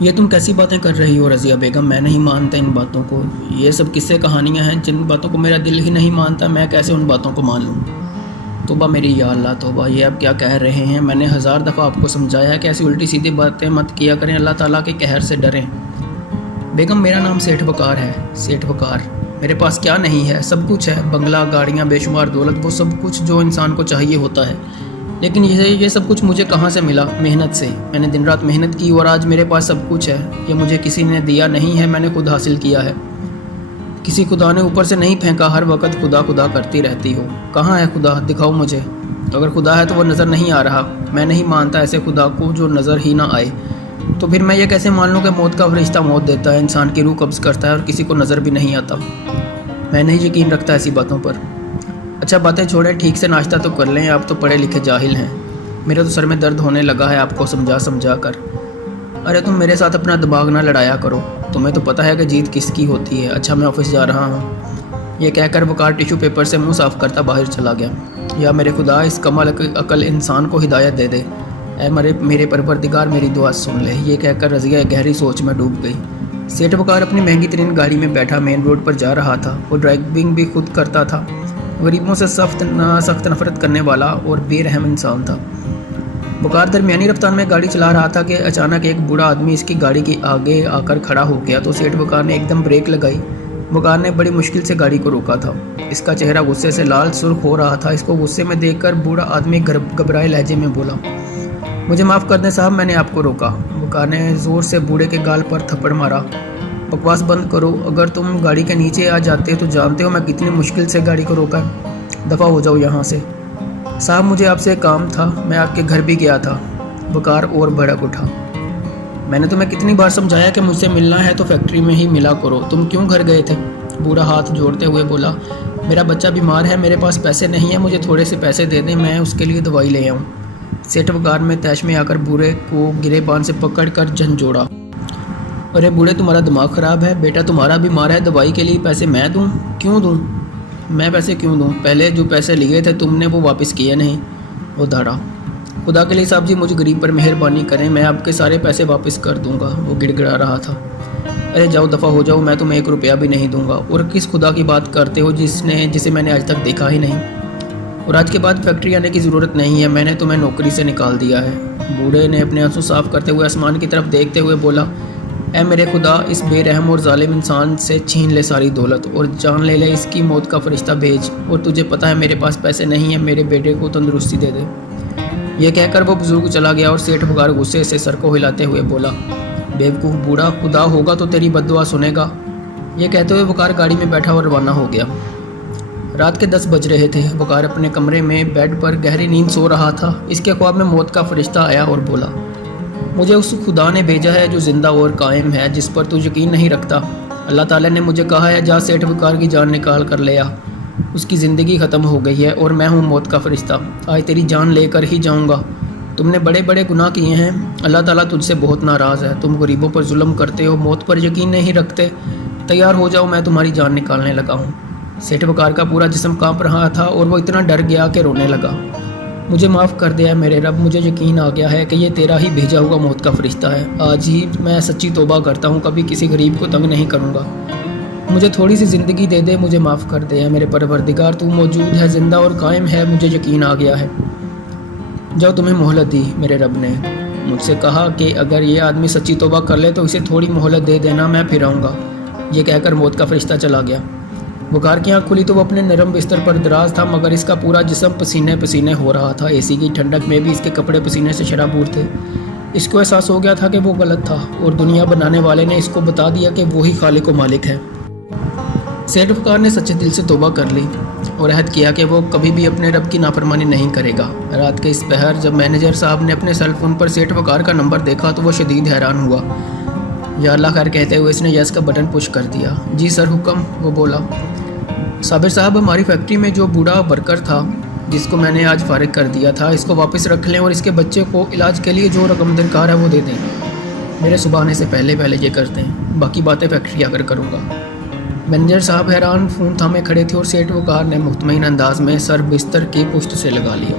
یہ تم کیسی باتیں کر رہی ہو رضیہ بیگم؟ میں نہیں مانتا ان باتوں کو۔ یہ سب قصے کہانیاں ہیں جن باتوں کو میرا دل ہی نہیں مانتا، میں کیسے ان باتوں کو مان لوں؟ توبہ میری، یا اللہ توبہ! یہ اب کیا کہہ رہے ہیں؟ میں نے 1000 دفعہ آپ کو سمجھایا ہے کہ ایسی الٹی سیدھی باتیں مت کیا کریں، اللہ تعالیٰ کے قہر سے ڈریں۔ بیگم میرا نام سیٹھ وقار ہے۔ سیٹھ وقار؟ میرے پاس کیا نہیں ہے؟ سب کچھ ہے، بنگلہ، گاڑیاں، بے شمار دولت، وہ سب کچھ جو انسان کو چاہیے ہوتا ہے۔ لیکن یہ سب کچھ مجھے کہاں سے ملا؟ محنت سے۔ میں نے دن رات محنت کی اور آج میرے پاس سب کچھ ہے۔ یہ مجھے کسی نے دیا نہیں ہے، میں نے خود حاصل کیا ہے۔ کسی خدا نے اوپر سے نہیں پھینکا۔ ہر وقت خدا خدا کرتی رہتی ہو۔ کہاں ہے خدا؟ دکھاؤ مجھے۔ اگر خدا ہے تو وہ نظر نہیں آ رہا۔ میں نہیں مانتا ایسے خدا کو جو نظر ہی نہ آئے۔ تو پھر میں یہ کیسے مان لوں کہ موت کا فرشتہ موت دیتا ہے، انسان کی روح قبض کرتا ہے اور کسی کو نظر بھی نہیں آتا؟ میں نہیں یقین رکھتا ایسی باتوں پر۔ اچھا باتیں چھوڑیں، ٹھیک سے ناشتہ تو کر لیں، آپ تو پڑھے لکھے جاہل ہیں۔ میرے تو سر میں درد ہونے لگا ہے آپ کو سمجھا سمجھا کر۔ ارے تم میرے ساتھ اپنا دماغ نہ لڑایا کرو، تمہیں تو پتہ ہے کہ جیت کس کی ہوتی ہے۔ اچھا میں آفس جا رہا ہوں۔ یہ کہہ کر وقار ٹیشو پیپر سے منہ صاف کرتا باہر چلا گیا۔ یا میرے خدا اس کم عقل انسان کو ہدایت دے دے۔ اے میرے پروردگار میری دعا سن لے۔ یہ کہہ کر رضیہ گہری سوچ میں ڈوب گئی۔ سیٹھ وقار اپنی مہنگی ترین گاڑی میں بیٹھا مین روڈ پر جا رہا تھا۔ وہ ڈرائیونگ بھی خود کرتا تھا۔ غریبوں سے سخت نفرت کرنے والا اور بے رحم انسان تھا۔ وقار درمیانی رفتار میں گاڑی چلا رہا تھا کہ اچانک ایک بوڑھا آدمی اس کی گاڑی کے آگے آ کر کھڑا ہو گیا تو سیٹھ وقار نے ایک دم بریک لگائی۔ وقار نے بڑی مشکل سے گاڑی کو روکا تھا۔ اس کا چہرہ غصے سے لال سرخ ہو رہا تھا۔ اس کو غصے میں دیکھ کر بوڑھا آدمی گھبرائے لہجے میں بولا، مجھے معاف کر دیں صاحب، میں نے آپ کو روکا۔ وقار نے زور سے بوڑھے کے گال پر تھپڑ مارا۔ بکواس بند کرو، اگر تم گاڑی کے نیچے آ جاتے تو جانتے ہو میں کتنی مشکل سے گاڑی کو روکا۔ دفع ہو جاؤ یہاں سے۔ صاحب مجھے آپ سے کام تھا، میں آپ کے گھر بھی گیا تھا۔ وقار اور بھڑک اٹھا، میں نے تمہیں کتنی بار سمجھایا کہ مجھ سے ملنا ہے تو فیکٹری میں ہی ملا کرو، تم کیوں گھر گئے تھے؟ بوڑھا ہاتھ جوڑتے ہوئے بولا، میرا بچہ بیمار ہے، میرے پاس پیسے نہیں ہیں، مجھے تھوڑے سے پیسے دے دیں، میں اس کے لیے دوائی لے آؤں۔ سیٹھ وقار میں طیش میں آ کر بوڑھے کو گرے بان سے پکڑ کر جھنجھوڑا۔ ارے بوڑھے تمہارا دماغ خراب ہے؟ بیٹا تمہارا بیمار ہے، دوائی کے لیے پیسے میں دوں؟ کیوں دوں؟ میں پیسے کیوں دوں؟ پہلے جو پیسے لیے تھے تم نے وہ واپس کیے نہیں۔ وہ دھڑا، خدا کے لیے صاحب جی مجھے غریب پر مہربانی کریں، میں آپ کے سارے پیسے واپس کر دوں گا۔ وہ گڑ گڑا رہا تھا۔ ارے جاؤ دفع ہو جاؤ، میں تمہیں 1 روپیہ بھی نہیں دوں گا۔ اور کس خدا کی بات کرتے ہو جسے میں نے آج تک دیکھا ہی نہیں؟ اور آج کے بعد فیکٹری آنے کی ضرورت نہیں ہے، میں نے تمہیں نوکری سے نکال دیا ہے۔ بوڑھے نے اپنے آنسو صاف کرتے ہوئے آسمان کی طرف دیکھتے ہوئے بولا، اے میرے خدا اس بے رحم اور ظالم انسان سے چھین لے ساری دولت اور جان لے لے، اس کی موت کا فرشتہ بھیج، اور تجھے پتہ ہے میرے پاس پیسے نہیں ہیں، میرے بیٹے کو تندرستی دے دے۔ یہ کہہ کر وہ بزرگ چلا گیا اور سیٹھ وقار غصے سے سر کو ہلاتے ہوئے بولا، بیوقوف بوڑھا، خدا ہوگا تو تیری بد دعا سنے گا۔ یہ کہتے ہوئے وقار گاڑی میں بیٹھا اور روانہ ہو گیا۔ رات کے 10 بج رہے تھے۔ وقار اپنے کمرے میں بیڈ پر گہری نیند سو رہا تھا۔ اس کے خواب میں موت کا فرشتہ آیا اور بولا، مجھے اس خدا نے بھیجا ہے جو زندہ اور قائم ہے، جس پر تو یقین نہیں رکھتا۔ اللہ تعالیٰ نے مجھے کہا ہے جا سیٹھ وقار کی جان نکال کر لے آ، اس کی زندگی ختم ہو گئی ہے اور میں ہوں موت کا فرشتہ، آج تیری جان لے کر ہی جاؤں گا۔ تم نے بڑے بڑے گناہ کیے ہیں، اللہ تعالیٰ تجھ سے بہت ناراض ہے، تم غریبوں پر ظلم کرتے ہو، موت پر یقین نہیں رکھتے، تیار ہو جاؤ میں تمہاری جان نکالنے لگا ہوں۔ سیٹھ وقار کا پورا جسم کانپ رہا تھا اور وہ اتنا ڈر گیا کہ رونے لگا۔ مجھے معاف کر دیا میرے رب، مجھے یقین آ گیا ہے کہ یہ تیرا ہی بھیجا ہوا موت کا فرشتہ ہے۔ آج ہی میں سچی توبہ کرتا ہوں، کبھی کسی غریب کو تنگ نہیں کروں گا۔ مجھے تھوڑی سی زندگی دے دے، مجھے معاف کر دے۔ میرے پروردگار تو موجود ہے، زندہ اور قائم ہے، مجھے یقین آ گیا ہے۔ جاؤ تمہیں مہلت دی، میرے رب نے مجھ سے کہا کہ اگر یہ آدمی سچی توبہ کر لے تو اسے تھوڑی مہلت دے دینا، میں پھر آؤں گا۔ یہ کہہ کر موت کا فرشتہ چلا گیا۔ وقار کی آنکھ کھلی تو وہ اپنے نرم بستر پر دراز تھا، مگر اس کا پورا جسم پسینے پسینے ہو رہا تھا۔ اے سی کی ٹھنڈک میں بھی اس کے کپڑے پسینے سے شرابور تھے۔ اس کو احساس ہو گیا تھا کہ وہ غلط تھا اور دنیا بنانے والے نے اس کو بتا دیا کہ وہی خالق و مالک ہے۔ سیٹھ وقار نے سچے دل سے توبہ کر لی اور عہد کیا کہ وہ کبھی بھی اپنے رب کی نافرمانی نہیں کرے گا۔ رات کے اس پہر جب مینیجر صاحب نے اپنے سیل فون پر سیٹھ وقار کا نمبر دیکھا تو وہ شدید حیران ہوا۔ یا اللہ خیر کہتے ہوئے اس نے یس کا بٹن پش کر دیا۔ جی سر حکم، وہ بولا۔ صابر صاحب ہماری فیکٹری میں جو بوڑھا ورکر تھا جس کو میں نے آج فارغ کر دیا تھا، اس کو واپس رکھ لیں اور اس کے بچے کو علاج کے لیے جو رقم درکار ہے وہ دے دیں۔ میرے صبح آنے سے پہلے یہ کر دیں، باقی باتیں فیکٹری آ کر کروں گا۔ مینیجر صاحب حیران فون تھامے کھڑے تھے اور سیٹھ وقار نے مطمئن انداز میں سر بستر کی پشت سے لگا لیا۔